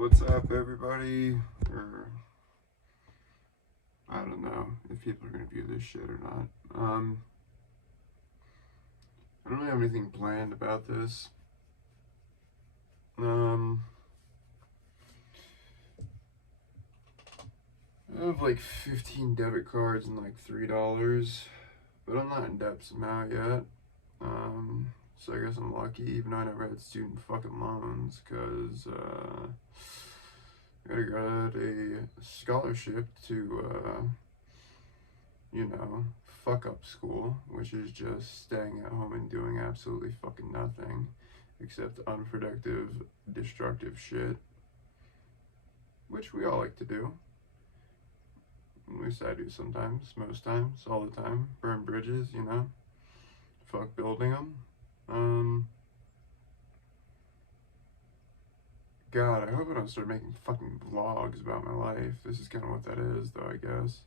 What's up, everybody? Or I don't know if people are gonna view this shit or not. I don't really have anything planned about this. I have like 15 debit cards and like $3, but I'm not in debt somehow yet. So I guess I'm lucky, even though I never had student fucking loans, cause I got a scholarship to fuck up school, which is just staying at home and doing absolutely fucking nothing except unproductive, destructive shit, which we all like to do. At least I do sometimes, most times, all the time. Burn bridges, fuck building them. God, I hope I don't start making fucking vlogs about my life. This is kind of what that is, though, I guess.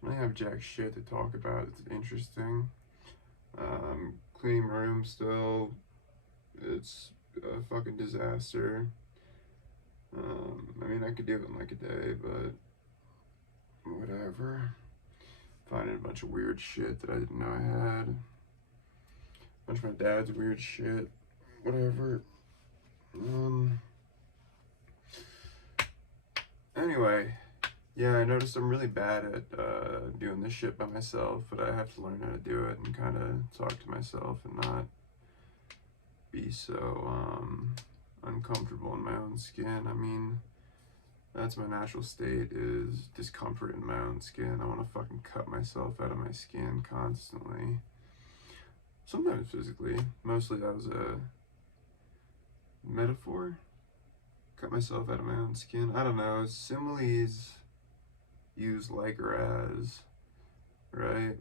I don't have jack shit to talk about. It's interesting. Cleaning my room still. It's a fucking disaster. I mean, I could do it in like a day, but whatever. Finding a bunch of weird shit that I didn't know I had. A bunch of my dad's weird shit. Whatever. Anyway, yeah, I noticed I'm really bad at doing this shit by myself, but I have to learn how to do it and kind of talk to myself and not be so uncomfortable in my own skin. I mean, that's my natural state, is discomfort in my own skin. I want to fucking cut myself out of my skin constantly. Sometimes physically. Mostly that was a metaphor. Cut myself out of my own skin. I don't know. Similes use like or as, right?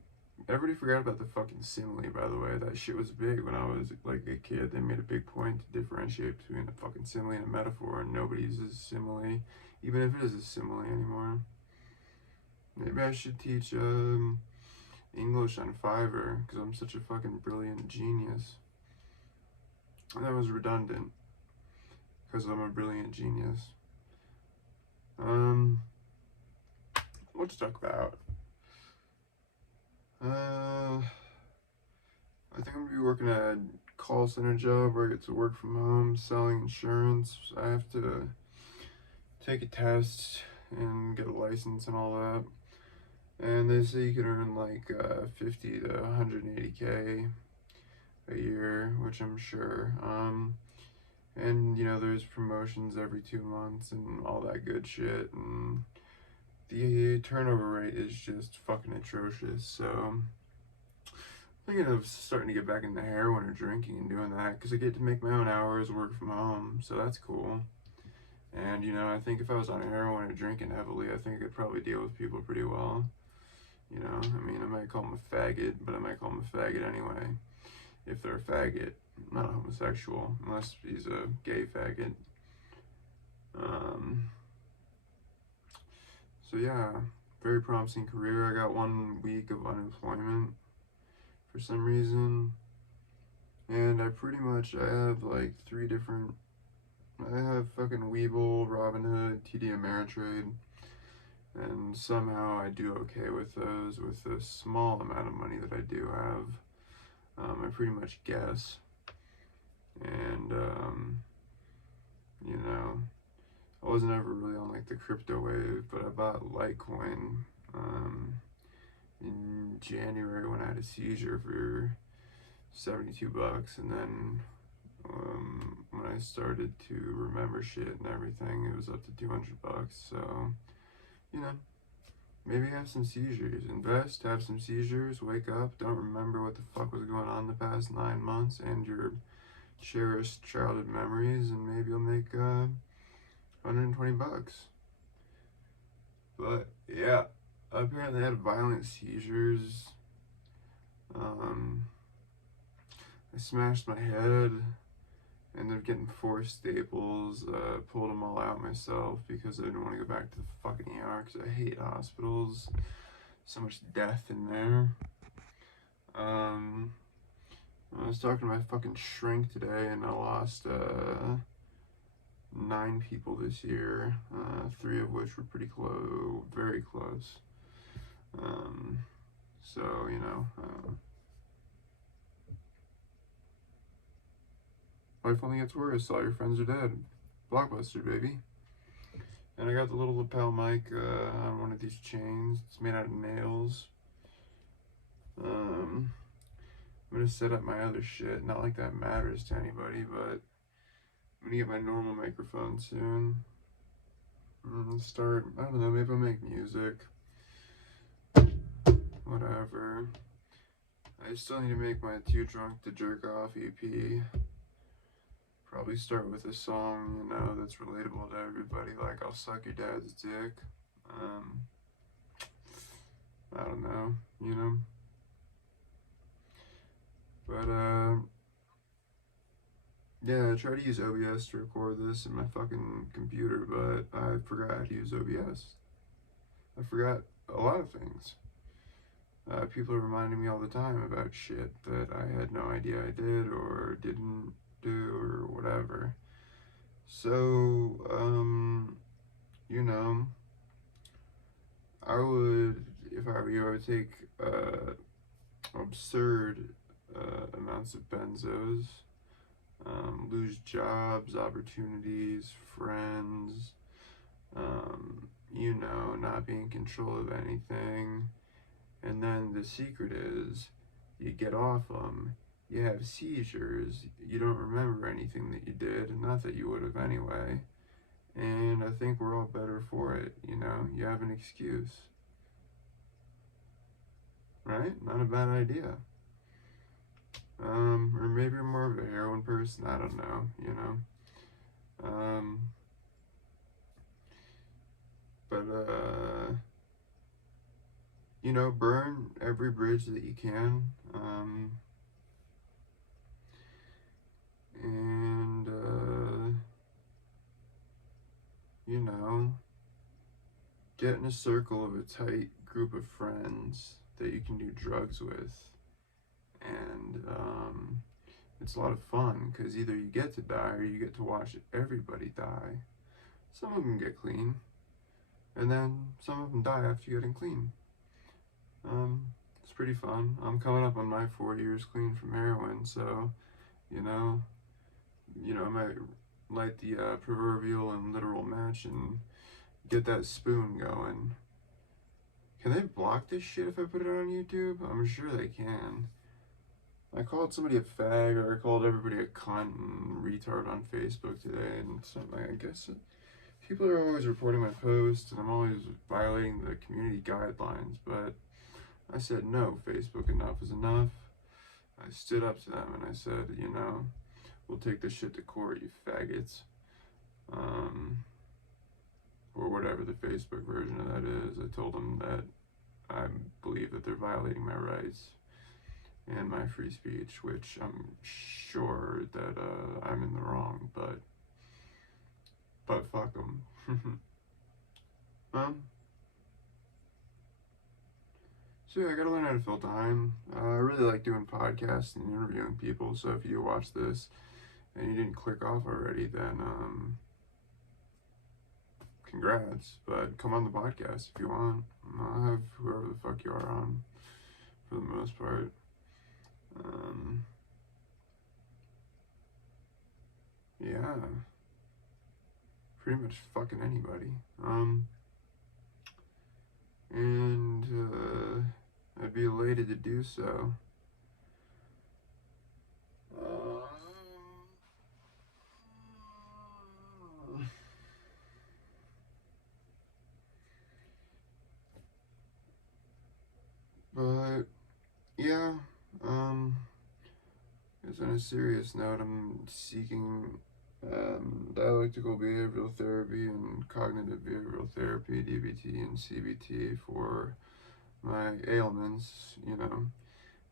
Everybody forgot about the fucking simile, by the way. That shit was big when I was like a kid. They made a big point to differentiate between a fucking simile and a metaphor, and nobody uses simile, even if it is a simile anymore. Maybe I should teach English on Fiverr, because I'm such a fucking brilliant genius. That was redundant, because I'm a brilliant genius. What to talk about? I think I'm gonna be working at a call center job where I get to work from home, selling insurance. I have to take a test and get a license and all that. And they say you can earn like 50 to 180K a year, which I'm sure. And there's promotions every 2 months and all that good shit, and the turnover rate is just fucking atrocious. So I'm thinking of starting to get back into heroin or drinking and doing that, because I get to make my own hours, work from home, so that's cool. And I think if I was on heroin or drinking heavily, I think I could probably deal with people pretty well. I mean, I might call them a faggot, but I might call them a faggot anyway, if they're a faggot, not a homosexual, unless he's a gay faggot. So yeah, very promising career. I got 1 week of unemployment for some reason, and I have like 3 different, I have fucking Webull, Robinhood, TD Ameritrade, and somehow I do okay with those, with the small amount of money that I do have. I pretty much guess, and I wasn't ever really on like the crypto wave, but I bought Litecoin in January when I had a seizure for $72, and then when I started to remember shit and everything, it was up to $200. So maybe have some seizures, invest, have some seizures, wake up, don't remember what the fuck was going on the past 9 months and your cherished childhood memories, and maybe you'll make $120. But yeah, apparently I had violent seizures. I smashed my head, ended up getting 4 staples, pulled them all out myself because I didn't want to go back to the fucking ER because I hate hospitals. So much death in there. I was talking to my fucking shrink today, and I lost 9 people this year, 3 of which were pretty close, very close. So, you know, life only gets worse. All your friends are dead. Blockbuster, baby. And I got the little lapel mic on one of these chains. It's made out of nails. I'm gonna set up my other shit. Not like that matters to anybody, but I'm gonna get my normal microphone soon. Start, I don't know, maybe I'll make music. Whatever. I still need to make my Too Drunk to Jerk Off EP. Probably start with a song, you know, that's relatable to everybody, like I'll Suck Your Dad's Dick. I don't know, you know. But, yeah, I tried to use OBS to record this in my fucking computer, but I forgot how to use OBS. I forgot a lot of things. People are reminding me all the time about shit that I had no idea I did or didn't do or whatever. So, you know, I would, if I were you, I would take absurd amounts of benzos, lose jobs, opportunities, friends, you know, not be in control of anything. And then the secret is, you get off them, you have seizures, you don't remember anything that you did, not that you would have anyway. And I think we're all better for it, you know, you have an excuse. Right? Not a bad idea. Or maybe you're more of a heroin person, I don't know, you know. You know, burn every bridge that you can. You know, get in a circle of a tight group of friends that you can do drugs with. And it's a lot of fun because either you get to die or you get to watch everybody die. Some of them get clean, and then some of them die after getting clean. It's pretty fun. I'm coming up on my 4 years clean from heroin, so you know, I might light the proverbial and literal match and get that spoon going. Can they block this shit if I put it on YouTube? I'm sure they can. I called somebody a fag, or I called everybody a cunt and retard on Facebook today, and something. I guess people are always reporting my posts, and I'm always violating the community guidelines, but I said, no, Facebook, enough is enough. I stood up to them and I said, you know, we'll take this shit to court, you faggots. Or whatever the Facebook version of that is. I told them that I believe that they're violating my rights and my free speech, which I'm sure that I'm in the wrong, but fuck them. So yeah, I gotta learn how to fill time. I really like doing podcasts and interviewing people, so if you watch this and you didn't click off already, then congrats, but come on the podcast if you want. I'll have whoever the fuck you are on, for the most part. Yeah, pretty much fucking anybody. And I'd be elated to do so. But yeah, as on a serious note, I'm seeking dialectical behavioral therapy and cognitive behavioral therapy, DBT and CBT, for my ailments. You know,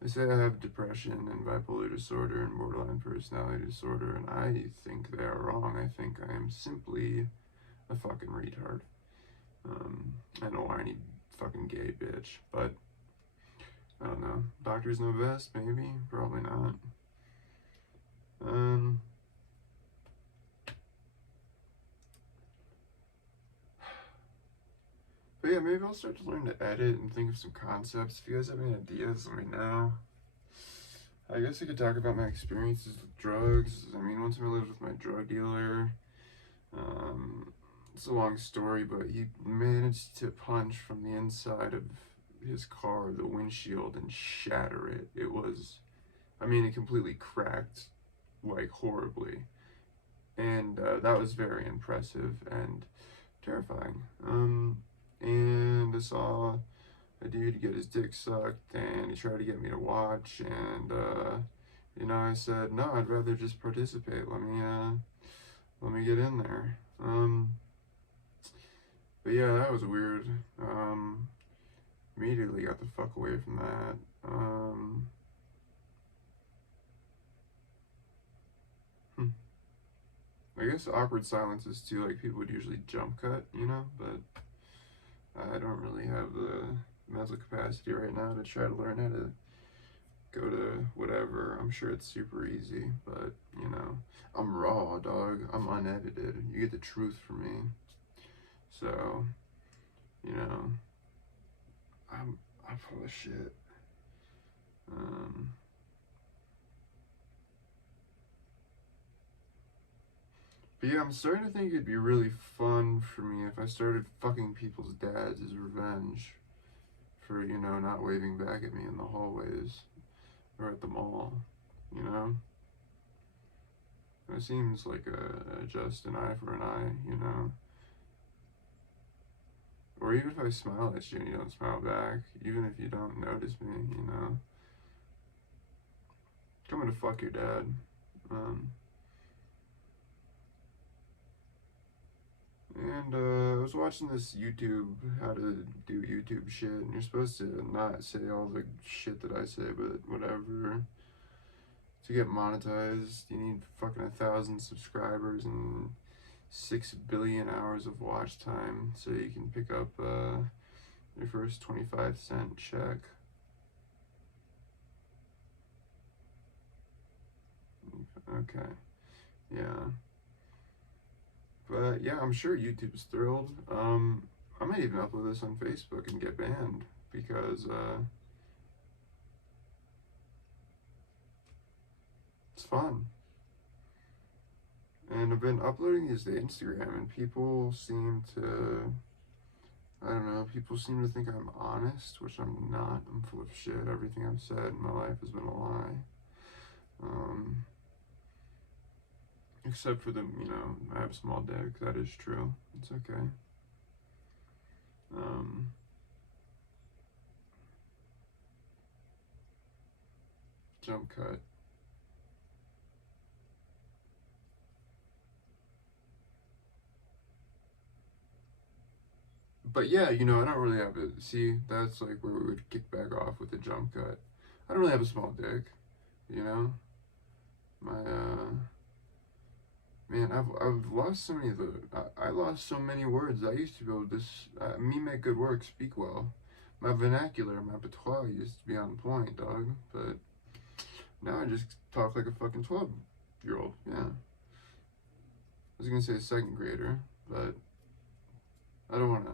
they say I have depression and bipolar disorder and borderline personality disorder, and I think they are wrong. I think I am simply a fucking retard. And a whiny fucking gay bitch, but I don't know. Doctors know best, maybe? Probably not. yeah, maybe I'll start to learn to edit and think of some concepts. If you guys have any ideas, let me know. I guess I could talk about my experiences with drugs. I mean, one time I lived with my drug dealer. It's a long story, but he managed to punch from the inside of his car the windshield and shatter it. It was, I mean, it completely cracked, like, horribly. And that was very impressive and terrifying. And I saw a dude get his dick sucked, and he tried to get me to watch, and I said, no, I'd rather just participate. Let me get in there. But yeah, that was weird. Immediately got the fuck away from that. I guess awkward silences too, like people would usually jump cut, but I don't really have the mental capacity right now to try to learn how to go to whatever. I'm sure it's super easy, but I'm raw, dog. I'm unedited. You get the truth from me. So, I'm full of shit. But yeah, I'm starting to think it'd be really fun for me if I started fucking people's dads as revenge for, not waving back at me in the hallways or at the mall, It seems like a just an eye for an eye, Or even if I smile at you and you don't smile back, even if you don't notice me, coming to fuck your dad. And I was watching this YouTube, how to do YouTube shit, and you're supposed to not say all the shit that I say, but whatever. To get monetized, you need fucking 1,000 subscribers and 6 billion hours of watch time, so you can pick up your first 25-cent check. Okay, yeah. But yeah, I'm sure YouTube's thrilled. I might even upload this on Facebook and get banned because it's fun. And I've been uploading these to Instagram, and people seem to, I don't know, people seem to think I'm honest, which I'm not. I'm full of shit. Everything I've said in my life has been a lie. Except for the, I have a small dick. That is true. It's okay. Jump cut. But yeah, I don't really have it. See, that's like where we would kick back off with the jump cut. I don't really have a small dick, My, man, I've lost so many of the, I lost so many words. I used to go me make good work, speak well. My vernacular, my patois used to be on point, dog. But now I just talk like a fucking 12-year-old, yeah. I was gonna say second grader, but I don't want to,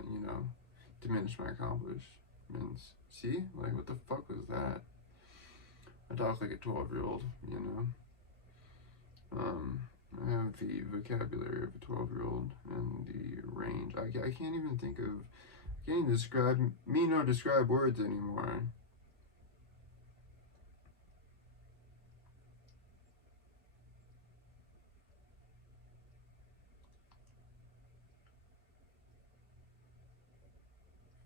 diminish my accomplishments. See? Like, what the fuck was that? I talk like a 12-year-old, I have the vocabulary of a 12-year-old and the range. I can't even think of, I can't even describe words anymore.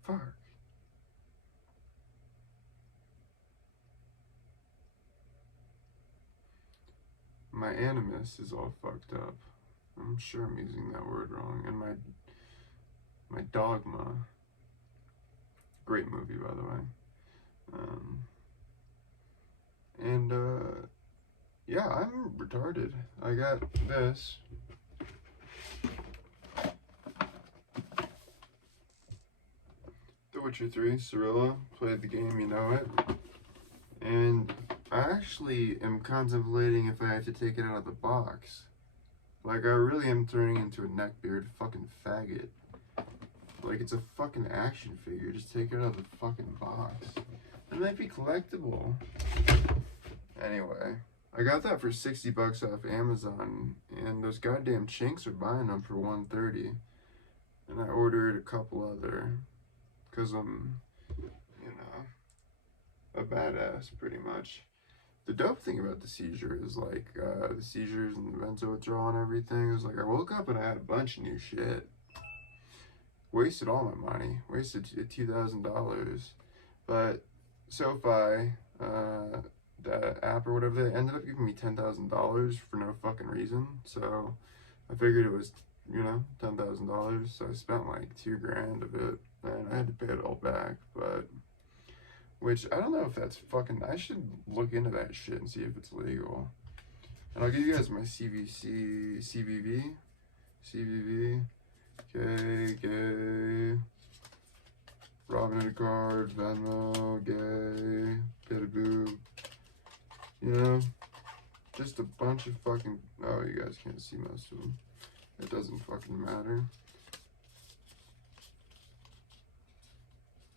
Fuck. My animus is all fucked up. I'm sure I'm using that word wrong. And my dogma. Great movie, by the way. Yeah, I'm retarded. I got this. The Witcher 3, Cirilla. Played the game, you know it. And I actually am contemplating if I have to take it out of the box. Like, I really am turning into a neckbeard fucking faggot. like it's a fucking action figure. Just take it out of the fucking box. It might be collectible. Anyway, I got that for $60 off Amazon, and those goddamn chinks are buying them for $130. And I ordered a couple other, cause I'm, you know, a badass pretty much. The dope thing about the seizure is like the seizures and the benzo withdrawal and everything is like I woke up and I had a bunch of new shit. Wasted all my money. Wasted $2,000. But SoFi, the app or whatever, they ended up giving me $10,000 for no fucking reason. So I figured it was, you know, $10,000. So I spent like $2,000 of it, and I had to pay it all back. But which I don't know if that's fucking. I should look into that shit and see if it's legal. And I'll give you guys my CVV. Gay, Robinhood card, Venmo, gay, Petaboo. You know, just a bunch of fucking. Oh, you guys can't see most of them. It doesn't fucking matter.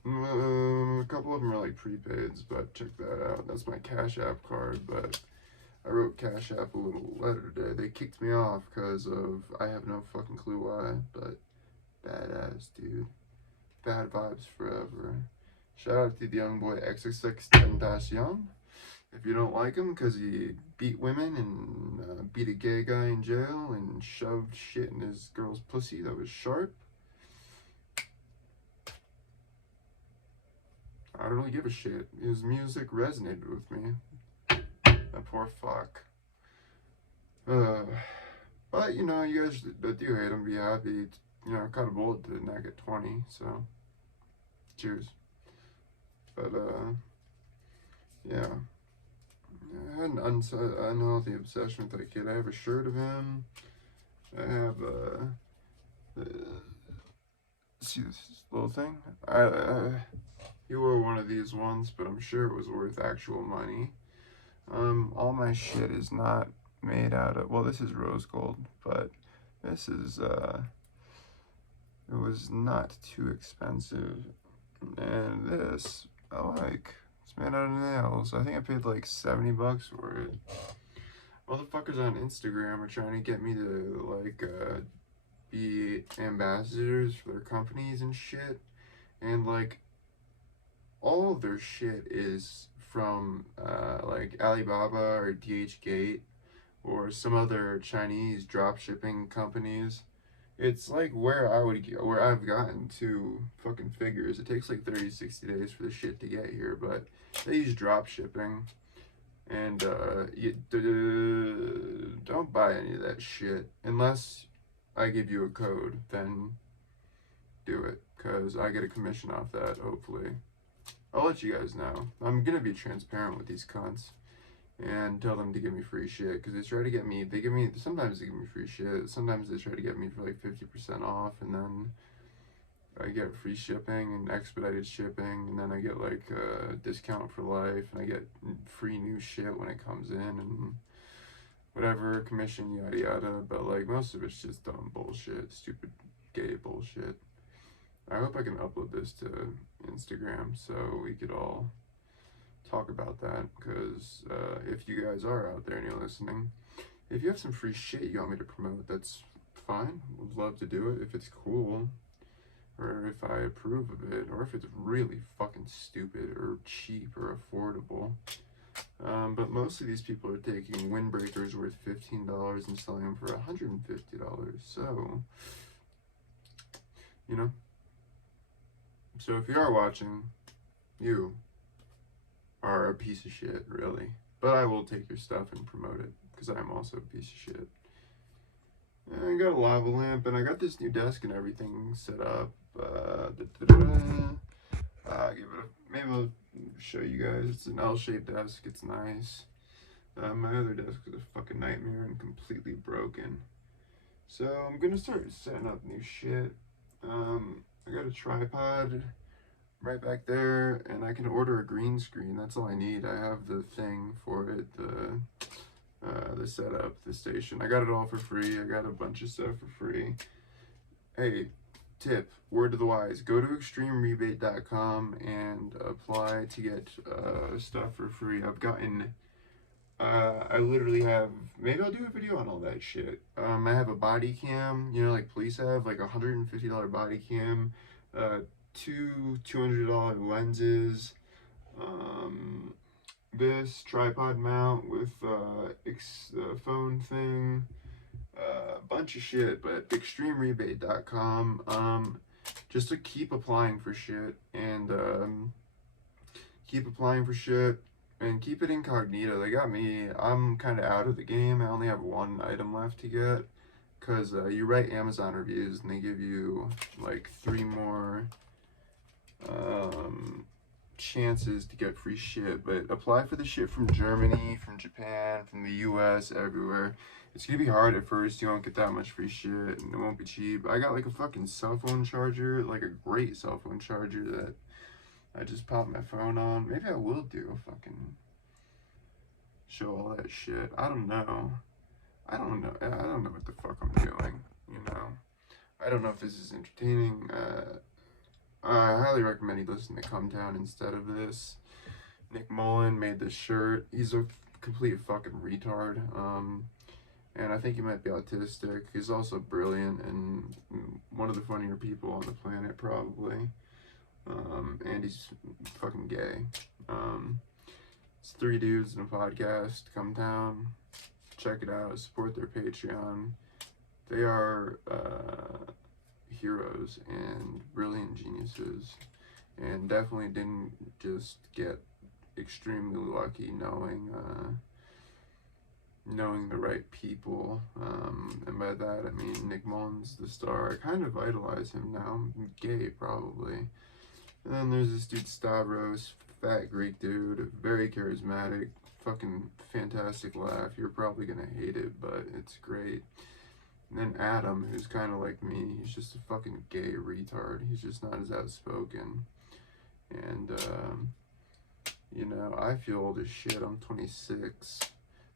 A couple of them are like prepaids, but check that out. That's my Cash App card, but I wrote Cash App a little letter today. They kicked me off because of, I have no fucking clue why, but badass, dude. Bad vibes forever. Shout out to the young boy XXXTentacion. If you don't like him because he beat women and beat a gay guy in jail and shoved shit in his girl's pussy that was sharp, I don't really give a shit. His music resonated with me. That poor fuck. But, you know, you guys that do hate him, be happy. You know, cut a bullet to not get 20, so cheers. But, yeah. I had an unhealthy obsession with that kid. I have a shirt of him. I have, see this little thing? He wore one of these once, but I'm sure it was worth actual money. All my shit is not made out of, well, this is rose gold, but this is, it was not too expensive. And this, I like, it's made out of nails. I think I paid like $70 for it. Motherfuckers on Instagram are trying to get me to, like, be ambassadors for their companies and shit. And, like, all of their shit is from like Alibaba or DHgate or some other Chinese drop shipping companies. It's like where I've gotten to fucking figures. It takes like 30-60 days for the shit to get here, but they use drop shipping. And you don't buy any of that shit unless I give you a code. Then do it, cause I get a commission off that, hopefully. I'll let you guys know. I'm gonna be transparent with these cunts and tell them to give me free shit, because they try to get me, sometimes they give me free shit, sometimes they try to get me for like 50% off, and then I get free shipping and expedited shipping, and then I get like a discount for life, and I get free new shit when it comes in, and whatever, commission, yada yada, but like most of it's just dumb bullshit, stupid gay bullshit. I hope I can upload this to Instagram so we could all talk about that, because if you guys are out there and you're listening, if you have some free shit you want me to promote, that's fine. Would love to do it if it's cool, or if I approve of it, or if it's really fucking stupid or cheap or affordable. But most of these people are taking windbreakers worth $15 and selling them for $150. So, you know. So if you are watching, you are a piece of shit, really. But I will take your stuff and promote it, because I am also a piece of shit. And I got a lava lamp, and I got this new desk and everything set up. Maybe I'll show you guys. It's an L-shaped desk. It's nice. My other desk was a fucking nightmare and completely broken. So I'm gonna start setting up new shit. I got a tripod right back there, and I can order a green screen. That's all I need. I have the thing for it, the setup, the station. I got it all for free. I got a bunch of stuff for free. Hey, tip, word to the wise, go to extremerebate.com and apply to get stuff for free. I've gotten, I literally have, maybe I'll do a video on all that shit. I have a body cam, you know, like police have, like $150 body cam, two $200 lenses, this tripod mount with phone thing, bunch of shit, but extremerebate.com, just to keep applying for shit and keep applying for shit and keep it incognito. They got me, I'm kind of out of the game. I only have one item left to get because you write Amazon reviews and they give you like 3 more chances to get free shit. But apply for the shit from Germany, from Japan, from the US, everywhere. It's gonna be hard at first. You won't get that much free shit and it won't be cheap. I got like a fucking cell phone charger, like a great cell phone charger that I just pop my phone on. Maybe I will do a fucking show all that shit. I don't know. I don't know what the fuck I'm doing, you know. I don't know if this is entertaining. I highly recommend you listen to Come Down instead of this. Nick Mullen made this shirt. He's a complete fucking retard. And I think he might be autistic. He's also brilliant and one of the funnier people on the planet, probably. And he's fucking gay. It's 3 dudes in a podcast. Come down, check it out, support their Patreon. They are heroes and brilliant geniuses, and definitely didn't just get extremely lucky knowing the right people. And by that I mean Nick Mullen's the star. I kind of idolize him now. I'm gay, probably. And then there's this dude Stavros, fat Greek dude, very charismatic, fucking fantastic laugh. You're probably gonna hate it, but it's great. And then Adam, who's kind of like me. He's just a fucking gay retard. He's just not as outspoken. And, you know, I feel old as shit. I'm 26.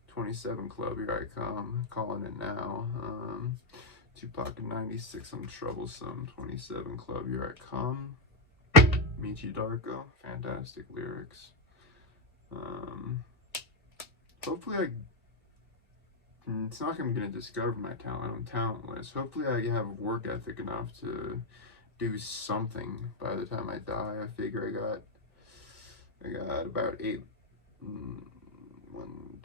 27 club, here I come. Calling it now. Tupac in 96, I'm troublesome. 27 club, here I come. Michi Darko, fantastic lyrics. Hopefully it's not like I'm gonna discover my talent. I'm talentless. Hopefully I have work ethic enough to do something by the time I die. I figure I got about 8, 1,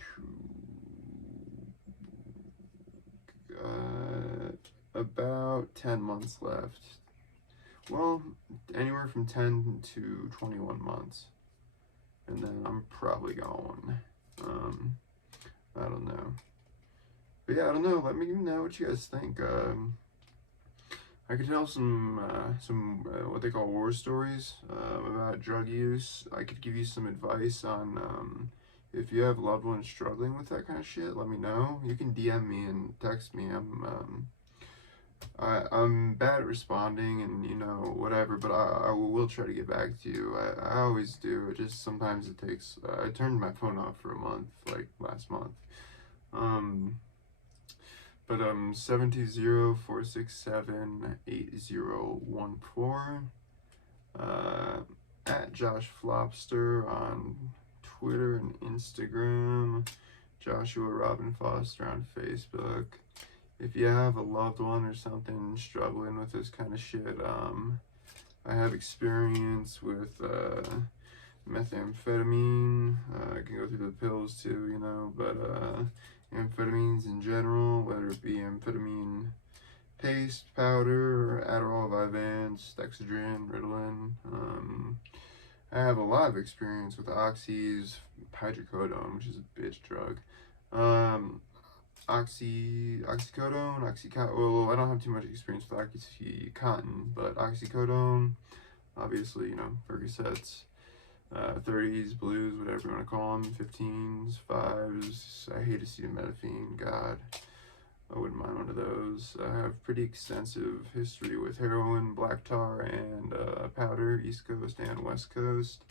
2, about 10 months left. Well, anywhere from 10 to 21 months. And then I'm probably gone. I don't know. But yeah, I don't know. Let me know what you guys think. I could tell some what they call war stories about drug use. I could give you some advice on if you have loved ones struggling with that kind of shit. Let me know. You can DM me and text me. I'm bad at responding and, you know, whatever, but I will try to get back to you. I always do. It just sometimes it takes, I turned my phone off for a month, like last month. But 720-467-8014. At Josh Flopster on Twitter and Instagram. Joshua Robin Foster on Facebook. If you have a loved one or something struggling with this kind of shit, I have experience with methamphetamine. I can go through the pills too, you know, but amphetamines in general, whether it be amphetamine paste, powder, or Adderall, Vyvanse, Dexedrine, Ritalin. I have a lot of experience with oxys, hydrocodone, which is a bitch drug. Oxycodone, well, I don't have too much experience with Oxycontin, but oxycodone, obviously, you know, Percocets, 30s, blues, whatever you want to call them, 15s, 5s, I hate acetaminophen, God, I wouldn't mind one of those. I have pretty extensive history with heroin, black tar, and powder, East Coast and West Coast,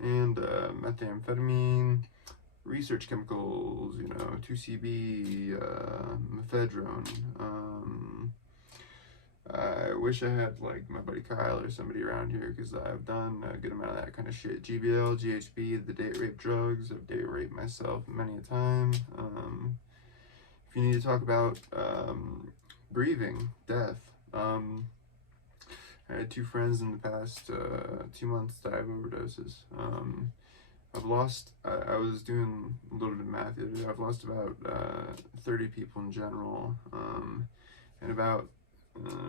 and methamphetamine, research chemicals, you know, 2CB, mephedrone. I I wish I had like my buddy Kyle or somebody around here, because I've done a good amount of that kind of shit. GBL, GHB, the date rape drugs. I've date raped myself many a time. If you need to talk about grieving, death, I had 2 friends in the past 2 months die of overdoses. I've lost, I was doing a little bit of math the other day. I've lost about 30 people in general, and about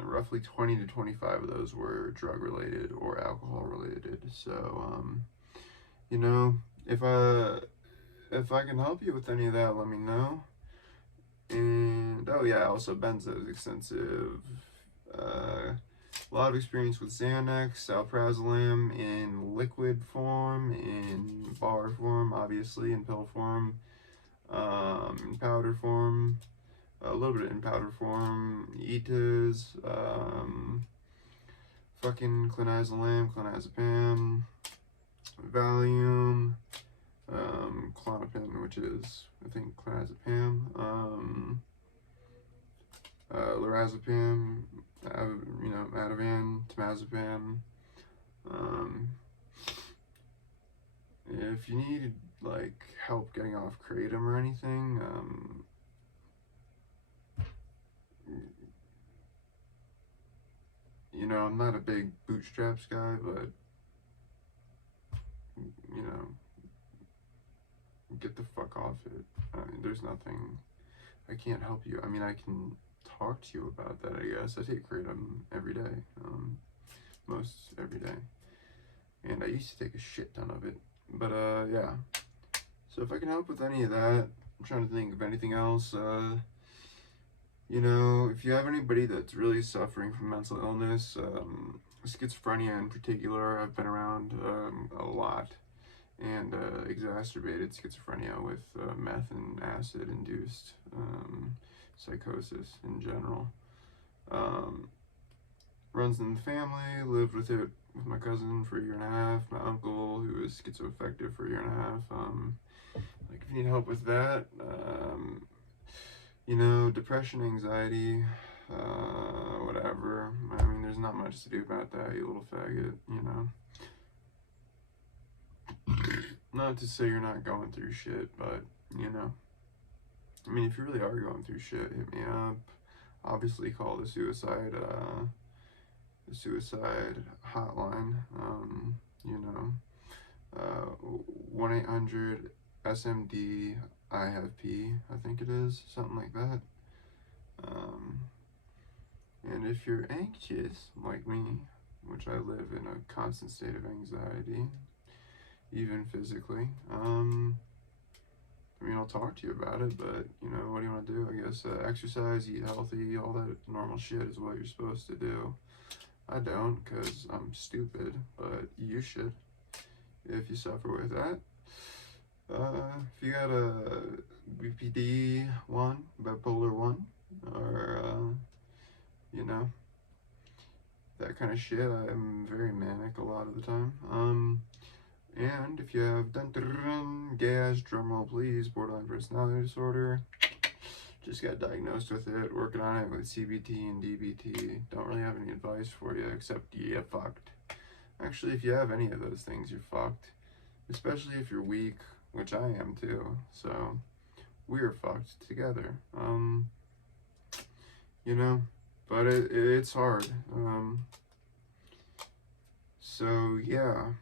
roughly 20 to 25 of those were drug related or alcohol related. So, you know, if I can help you with any of that, let me know. And oh yeah, also benzos, extensive, a lot of experience with Xanax, alprazolam in liquid form, in bar form, obviously, in pill form, in powder form, a little bit in powder form, ETAs, fucking clonazepam, clonazepam, Valium, Klonopin, which is, I think, clonazepam, lorazepam, Ativan, temazepam. If you need like help getting off kratom or anything, I'm not a big bootstraps guy, but get the fuck off it. There's nothing. I can't help you. I mean, I can talk to you about that, I guess. I take kratom every day, most every day, and I used to take a shit ton of it. But yeah. So if I can help with any of that, I'm trying to think of anything else. If you have anybody that's really suffering from mental illness, schizophrenia in particular, I've been around a lot, and exacerbated schizophrenia with meth and acid induced psychosis in general. Runs in the family, lived with it with my cousin for 1.5 years, my uncle who was schizoaffective for 1.5 years. Like if you need help with that, depression, anxiety, whatever. I mean, there's not much to do about that, you little faggot, Not to say you're not going through shit, but, I mean, if you really are going through shit, hit me up. Obviously, call the suicide hotline, 1-800-SMD I have P, I think it is, something like that. And if you're anxious, like me, which I live in a constant state of anxiety, even physically, I'll talk to you about it, but, what do you want to do? I guess exercise, eat healthy, all that normal shit is what you're supposed to do. I don't, because I'm stupid, but you should, if you suffer with that. If you got a BPD 1, bipolar 1, or, that kind of shit, I'm very manic a lot of the time. And if you have gas, drumroll please, borderline personality disorder, just got diagnosed with it, working on it with CBT and DBT. Don't really have any advice for you, except you're fucked. Actually, if you have any of those things, you're fucked. Especially if you're weak, which I am too. So, we're fucked together. But it's hard. So, yeah.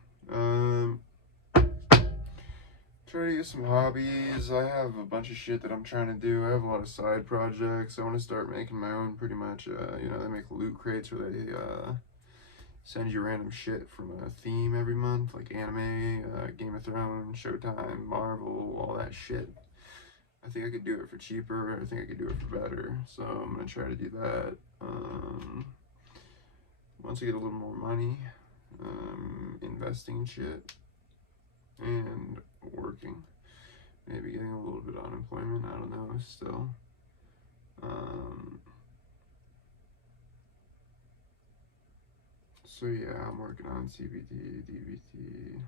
Try to get some hobbies. I have a bunch of shit that I'm trying to do. I have a lot of side projects. I want to start making my own, pretty much. They make loot crates where they send you random shit from a theme every month, like anime, Game of Thrones, Showtime, Marvel, all that shit. I think I could do it for cheaper. I think I could do it for better. So I'm gonna try to do that. Once I get a little more money, investing in shit and working, maybe getting a little bit of unemployment. I don't know. Still. So yeah, I'm working on CBT, DBT.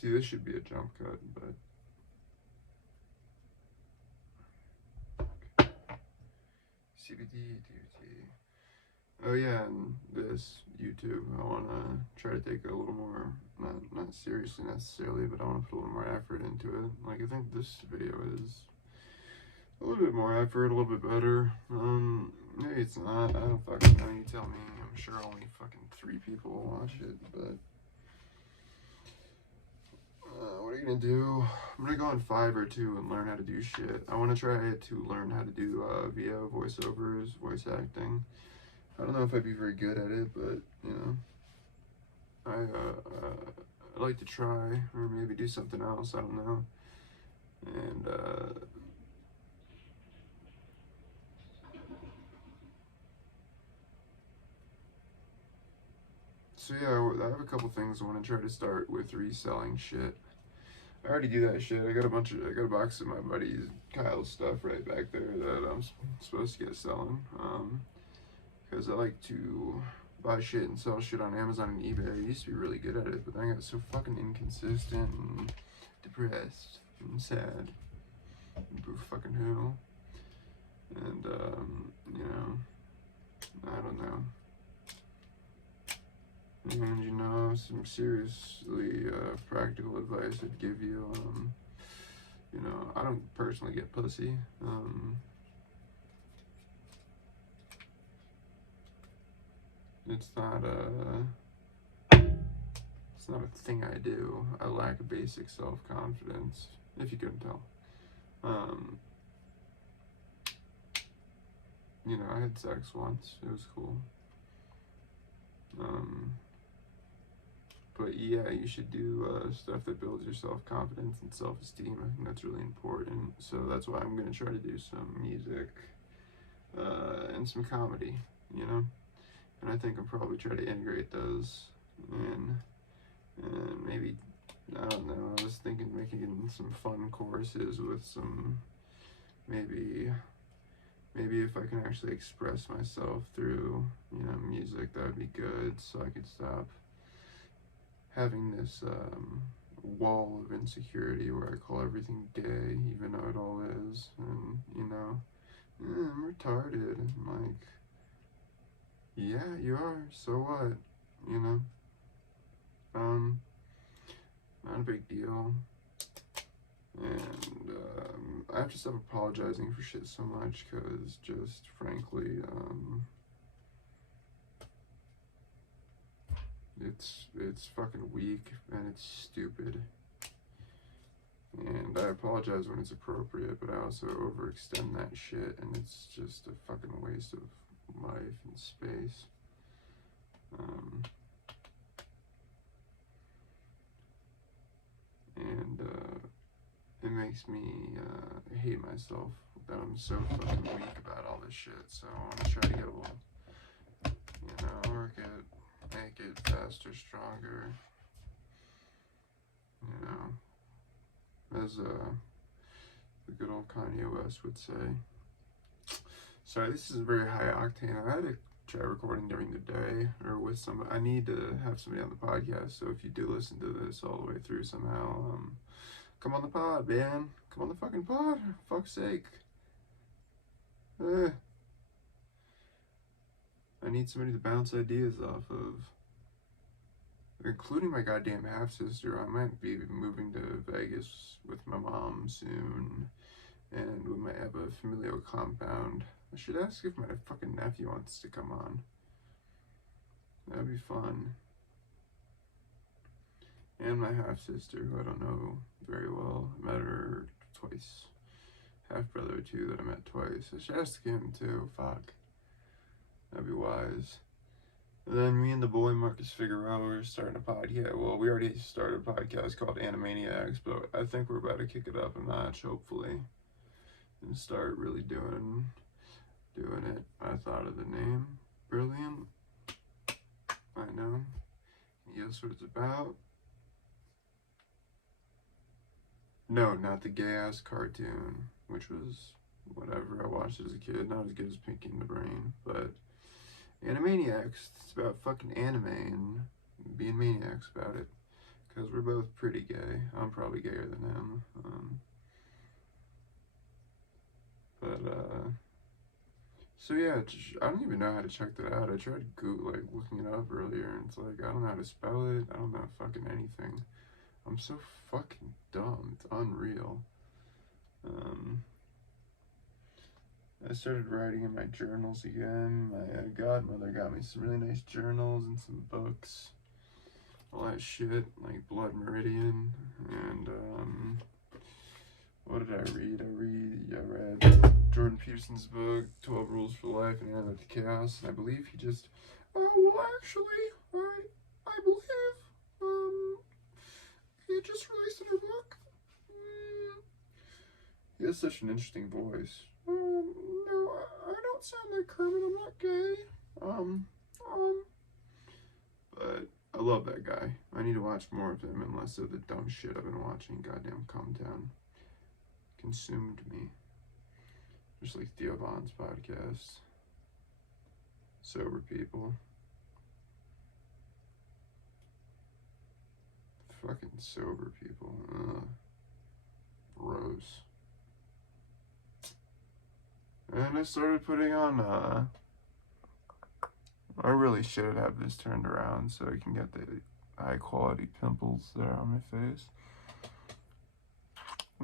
See, this should be a jump cut, but CBD, DVT. Oh yeah, and this YouTube, I want to try to take a little more, not seriously necessarily, but I want to put a little more effort into it. Like, I think this video is a little bit more effort, a little bit better. Maybe it's not, I don't fucking know, you tell me. I'm sure only fucking 3 people will watch it, but what are you gonna do? I'm gonna go on Fiverr too and learn how to do shit. I want to try to learn how to do VO, voiceovers, voice acting. I don't know if I'd be very good at it, but, you know, I'd like to try, or maybe do something else, I don't know. And, so yeah, I have a couple things I want to try to start with reselling shit. I already do that shit. I got a box of my buddy Kyle's stuff right back there that I'm supposed to get selling. Because I like to buy shit and sell shit on Amazon and eBay. I used to be really good at it, but then I got so fucking inconsistent and depressed and sad. Who fucking who? And, you know, I don't know. And, you know, some seriously practical advice I'd give you. You know, I don't personally get pussy. It's not a thing I do. I lack a basic self-confidence, if you couldn't tell. You know, I had sex once. It was cool. But yeah, you should do stuff that builds your self-confidence and self-esteem. I think that's really important. So that's why I'm going to try to do some music and some comedy, you know? And I think I'll probably try to integrate those in. And maybe, I don't know, I was thinking making some fun choruses with some, maybe if I can actually express myself through, you know, music, that would be good, so I could stop having this wall of insecurity where I call everything gay, even though it all is, and, you know, I'm retarded, I'm like, yeah, you are, so what, you know, not a big deal. And I have to stop apologizing for shit so much, because just frankly, it's fucking weak and it's stupid. And I apologize when it's appropriate, but I also overextend that shit, and it's just a fucking waste of life and space. And it makes me hate myself that I'm so fucking weak about all this shit. So I want to try to get a little, you know, work it, make it faster, stronger, you know, as the good old Kanye West would say. Sorry, this is very high octane. I had to try recording during the day or with somebody. I need to have somebody on the podcast, so if you do listen to this all the way through somehow, come on the pod, man. Come on the fucking pod, for fuck's sake. I need somebody to bounce ideas off of. Including my goddamn half-sister. I might be moving to Vegas with my mom soon. And we might have a familial compound. I should ask if my fucking nephew wants to come on. That'd be fun. And my half-sister, who I don't know very well. I met her twice. Half-brother too that I met twice. I should ask him too. Fuck. That'd be wise. And then me and the boy Marcus Figueroa are starting a podcast. Well, we already started a podcast called Animaniacs, but I think we're about to kick it up a notch, hopefully, and start really doing it. I thought of the name. Brilliant. I know. Guess what it's about? No, not the gay-ass cartoon, which was whatever. I watched it as a kid. Not as good as Pinky and the Brain, but Animaniacs. It's about fucking anime and being maniacs about it. because we're both pretty gay. I'm probably gayer than him. So yeah, I don't even know how to check that out. I tried looking it up earlier, and it's like, I don't know how to spell it. I don't know fucking anything. I'm so fucking dumb. It's unreal. I started writing in my journals again. My godmother got me some really nice journals and some books. All that shit, like Blood Meridian, and what did I read? I read Jordan Peterson's book, 12 Rules for Life and Antidote to Chaos, and I believe he just, well actually, I believe, he just released a new book. He has such an interesting voice. No, I don't sound like Kermit, I'm not gay. But I love that guy. I need to watch more of him and less of the dumb shit I've been watching. Goddamn Calm Down consumed me. Just like Theo Von's podcast. Sober people. Fucking sober people. Gross. And I started putting on, I really should have this turned around so I can get the high quality pimples there on my face.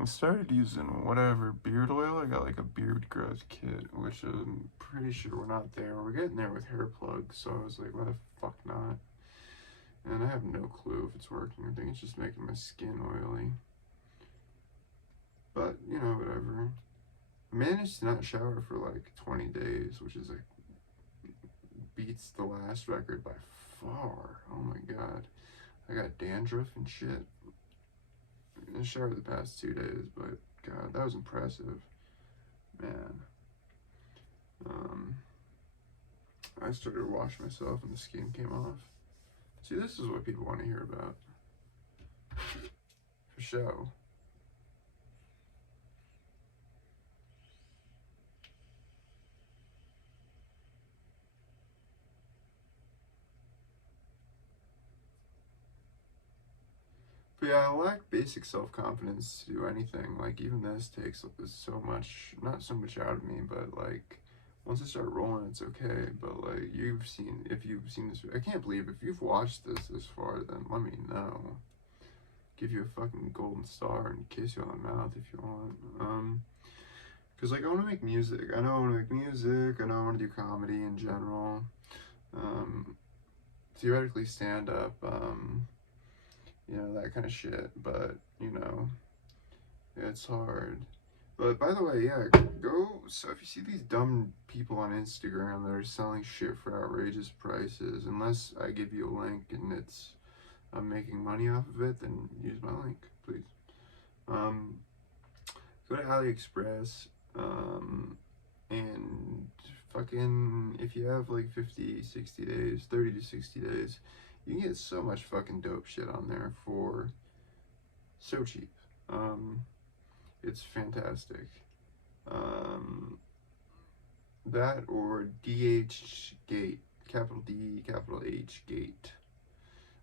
I started using whatever beard oil. I got like a beard growth kit, which I'm pretty sure we're not there. We're getting there with hair plugs, so I was like, why the fuck not? And I have no clue if it's working. I think it's just making my skin oily. But, you know, whatever. I managed to not shower for like 20 days, which is like, beats the last record by far. Oh my god. I got dandruff and shit. I showered the past 2 days, but god, that was impressive. Man. I started to wash myself and the skin came off. See, this is what people want to hear about. For show. But yeah, I lack basic self-confidence to do anything. Like, even this takes so much, not so much out of me, but like, once I start rolling, it's okay. But like, if you've seen this, I can't believe if you've watched this far, then let me know. Give you a fucking golden star and kiss you on the mouth if you want. Cause like, I want to make music. I know I want to make music. I know I want to do comedy in general. Theoretically stand up. You know, that kind of shit, but, you know, it's hard. But, by the way, yeah, so if you see these dumb people on Instagram that are selling shit for outrageous prices, unless I give you a link and I'm making money off of it, then use my link, please. Go to AliExpress, and fucking, if you have like 50, 60 days, 30 to 60 days, you can get so much fucking dope shit on there for so cheap. It's fantastic. That or DH Gate, capital D, capital H Gate.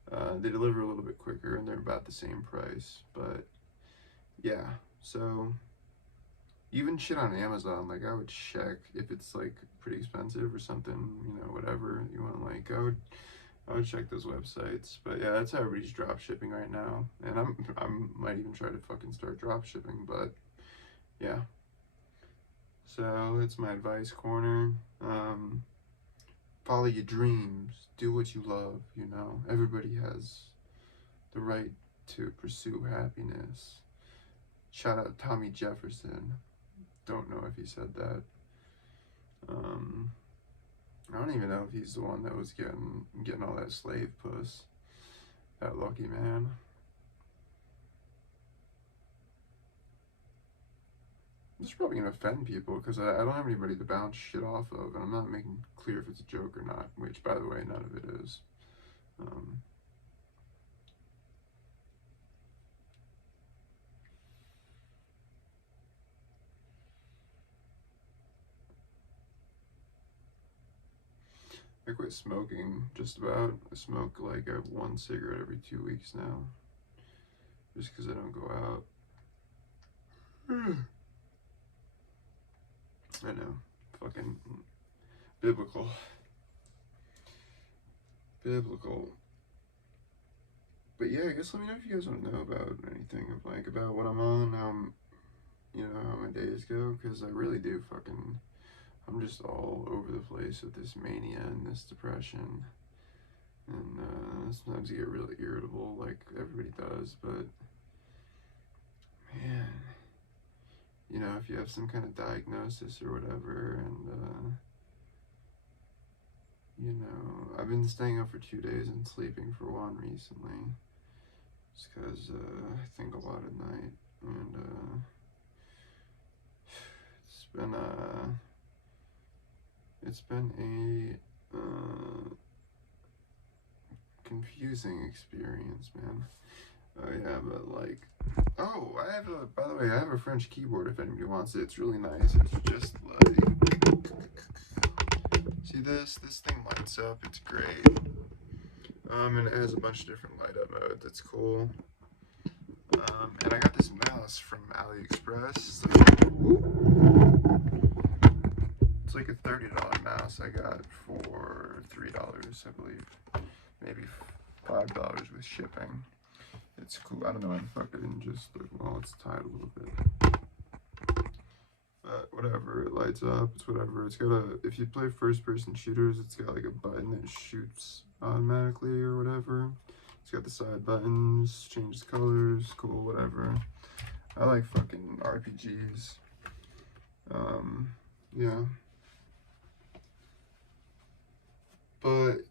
They deliver a little bit quicker and they're about the same price, but yeah, so even shit on Amazon, like I would check if it's like pretty expensive or something, you know, whatever you want, like I would check those websites. But yeah, that's how everybody's drop shipping right now, and I might even try to fucking start drop shipping. But yeah, so it's my advice corner. Follow your dreams, do what you love. You know, everybody has the right to pursue happiness. Shout out Tommy Jefferson. Don't know if he said that. I don't even know if he's the one that was getting all that slave puss. That lucky man. This is probably gonna offend people because I don't have anybody to bounce shit off of, and I'm not making clear if it's a joke or not, which, by the way, none of it is. I quit smoking just about. I smoke like one cigarette every 2 weeks now. just because I don't go out. I know, fucking biblical. But yeah, I guess let me know if you guys want to know about anything, like about what I'm on, you know, how my days go, because I really do fucking, I'm just all over the place with this mania and this depression, and sometimes I get really irritable like everybody does, but man, you know, if you have some kind of diagnosis or whatever, and you know, I've been staying up for 2 days and sleeping for 1 recently, just because I think a lot at night, and it's been a confusing experience, man. Oh yeah, but like, oh, by the way, I have a French keyboard if anybody wants it. It's really nice. It's just like, see this thing lights up. It's great. And it has a bunch of different light up modes. It's cool. And I got this mouse from AliExpress. It's like a $30 mouse I got for $3, I believe. Maybe $5 with shipping. It's cool. I don't know why the fuck I didn't just, well, it's tied a little bit. But whatever, it lights up, it's whatever. It's got if you play first person shooters, it's got like a button that shoots automatically or whatever. It's got the side buttons, changes colors, cool, whatever. I like fucking RPGs. Yeah. But,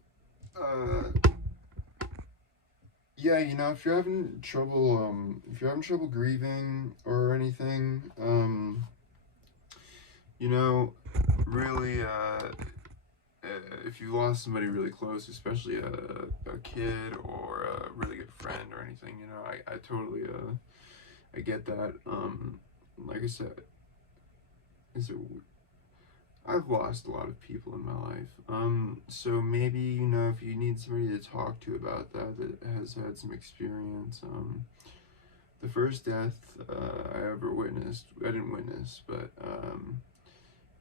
yeah, you know, if you're having trouble grieving or anything, you know, really, if you lost somebody really close, especially a kid or a really good friend or anything, you know, I totally, I get that. Like I said, I've lost a lot of people in my life. So maybe, you know, if you need somebody to talk to about that has had some experience, the first death I ever witnessed, I didn't witness, but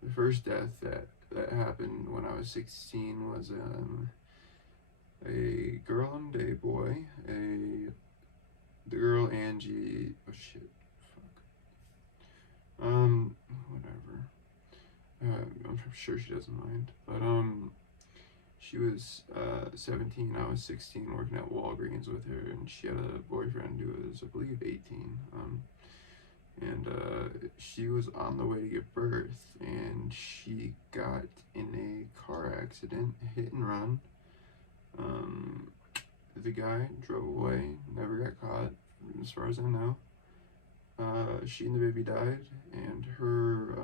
the first death that happened when I was 16 was a girl and a boy. The girl Angie, oh shit, fuck. Whatever. I'm sure she doesn't mind, but she was 17, I was 16, working at Walgreens with her, and she had a boyfriend who was, I believe, 18. And she was on the way to give birth, and she got in a car accident, hit and run. The guy drove away, never got caught, as far as I know. She and the baby died, and her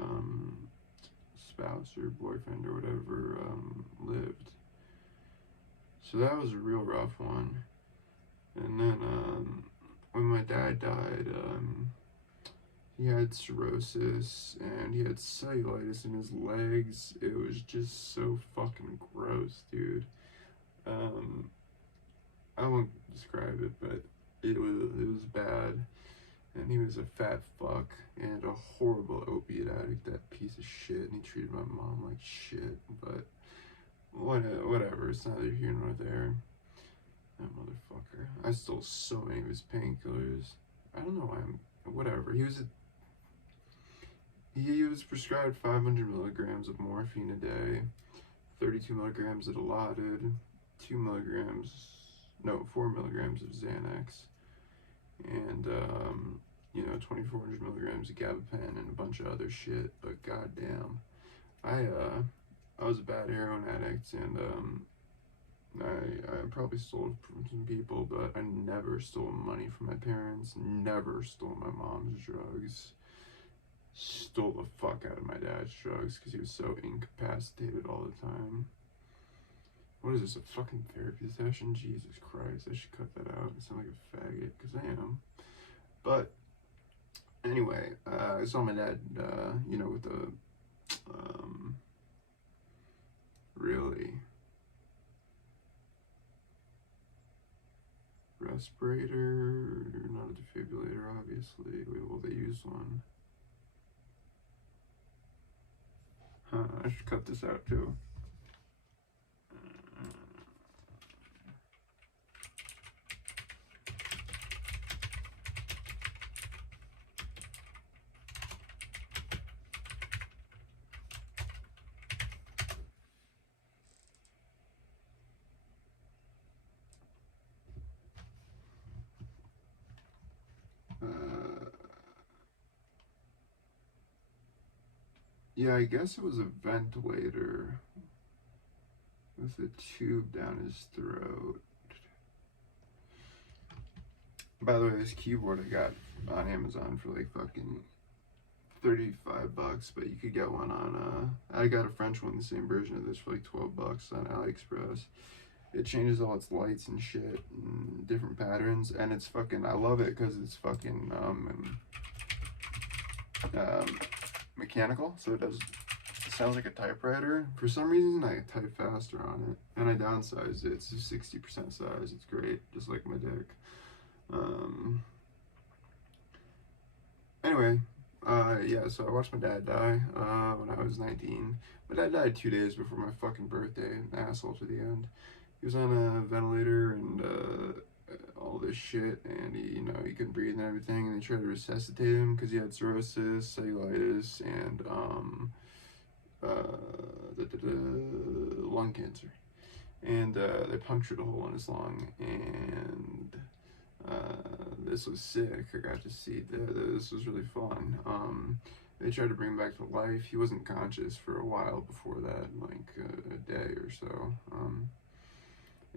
spouse or boyfriend or whatever lived. So that was a real rough one. And then when my dad died, he had cirrhosis and he had cellulitis in his legs. It was just so fucking gross, dude. I won't describe it, but it was bad. And he was a fat fuck and a horrible opiate addict, that piece of shit, and he treated my mom like shit, but whatever, it's neither here nor there. That motherfucker. I stole so many of his painkillers. I don't know why whatever. He was prescribed 500 milligrams of morphine a day, 32 milligrams of Dilaudid, 4 milligrams of Xanax, and, you know, 2,400 milligrams of gabapentin and a bunch of other shit, but goddamn, I was a bad heroin addict, and, I probably stole from some people, but I never stole money from my parents, never stole my mom's drugs, stole the fuck out of my dad's drugs, because he was so incapacitated all the time. What is this, a fucking therapy session? Jesus Christ, I should cut that out. I sound like a faggot, because I am. But, anyway, I saw my dad, you know, with the, really respirator, not a defibrillator, obviously. Will they use one? Huh, I should cut this out too. Yeah, I guess it was a ventilator with a tube down his throat. By the way, this keyboard I got on Amazon for like fucking $35, but you could get one on I got a French one, the same version of this, for like $12 on AliExpress. It changes all its lights and shit and different patterns, and it's fucking, I love it because it's fucking mechanical, so it sounds like a typewriter. For some reason I type faster on it, and I downsized it. It's 60% size. It's great, just like my dick. Anyway, yeah, so I watched my dad die when I was 19. My dad died 2 days before my fucking birthday, an asshole to the end. He was on a ventilator and all this shit, and he couldn't breathe and everything, and they tried to resuscitate him because he had cirrhosis, cellulitis, and lung cancer. And they punctured a hole in his lung, and this was sick. I got to see this was really fun. They tried to bring him back to life. He wasn't conscious for a while before that, like a day or so.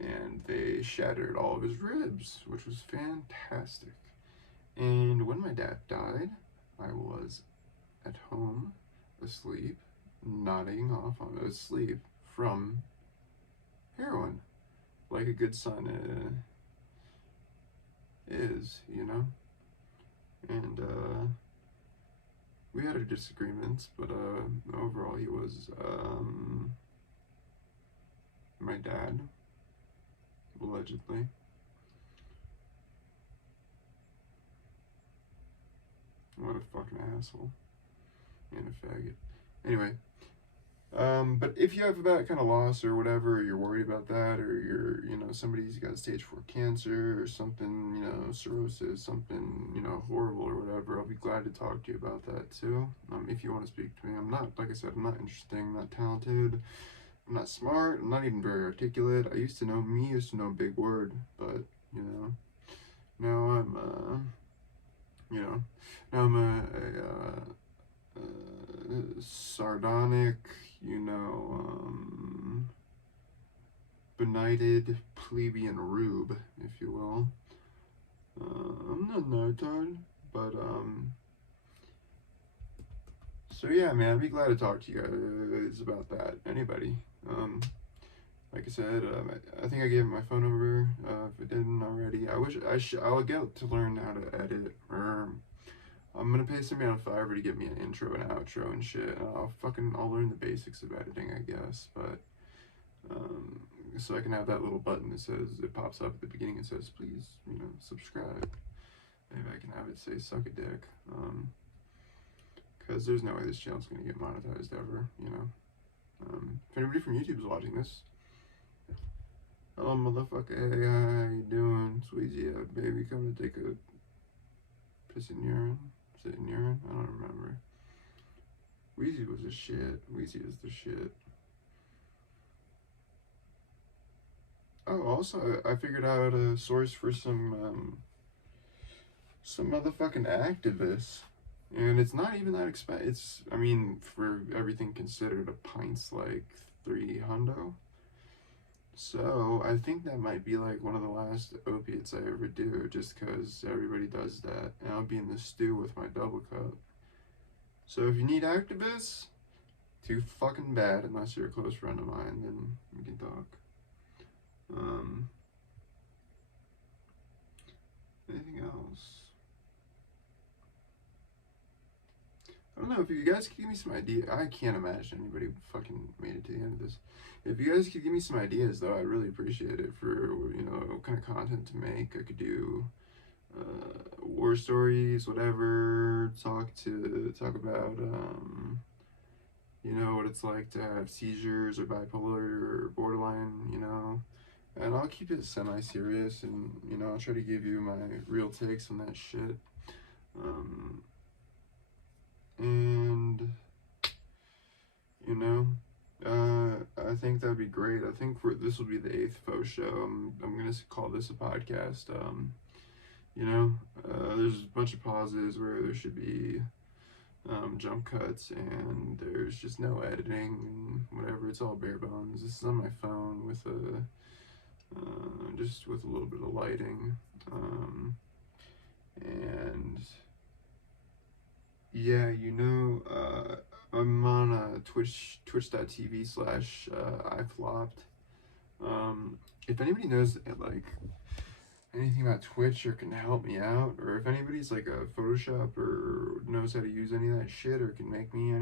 And they shattered all of his ribs, which was fantastic. And when my dad died, I was at home, asleep, nodding off on asleep from heroin, like a good son is, and we had our disagreements, but overall he was my dad, allegedly. What a fucking asshole and a faggot. Anyway, but if you have that kind of loss or whatever, or you're worried about that, or you're, somebody's got stage 4 cancer or something, cirrhosis, something, horrible or whatever, I'll be glad to talk to you about that too. If you want to speak to me, I'm not, like I said, I'm not interesting, I'm not talented, I'm not smart, I'm not even very articulate. I used to know a big word, but, now I'm, now I'm a sardonic, benighted plebeian rube, if you will. I'm not an retard, but so yeah, man, I'd be glad to talk to you guys about that. Anybody. Like I said, I think I gave my phone number. If I didn't already, I'll get to learn how to edit, or I'm gonna pay somebody on Fiverr to give me an intro and outro and shit. I'll learn the basics of editing, I guess. But so I can have that little button that says, it pops up at the beginning and says, please, subscribe. Maybe I can have it say suck a dick. Because there's no way this channel's gonna get monetized ever. If anybody from YouTube is watching this, hello, motherfucker. Hey, how you doing? Sweezy, baby, come to take a piss in urine? Sit in urine? I don't remember. Weezy was the shit. Weezy is the shit. Oh, also, I figured out a source for some motherfucking activists. And it's not even that expensive. For everything considered, a pint's like $300. So I think that might be like one of the last opiates I ever do, just because everybody does that, and I'll be in the stew with my double cup. So if you need activists, too fucking bad, unless you're a close friend of mine, then we can talk. Anything else? I don't don't know if you guys could give me some idea. I can't imagine anybody fucking made it to the end of this. If you guys could give me some ideas, though, I'd really appreciate it for, you know, what kind of content to make. I could do war stories, whatever. Talk about you know, what it's like to have seizures or bipolar or borderline, you know. And I'll keep it semi-serious, and, you know, I'll try to give you my real takes on that shit. And, you know, I think that'd be great. I think this will be the 8th Faux Show. I'm gonna call this a podcast. You know, there's a bunch of pauses where there should be jump cuts, and there's just no editing and whatever. It's all bare bones. This is on my phone with just with a little bit of lighting, and yeah, you know, I'm on twitch.tv/iflopped. If anybody knows like anything about Twitch or can help me out, or if anybody's like a Photoshop or knows how to use any of that shit or can make me any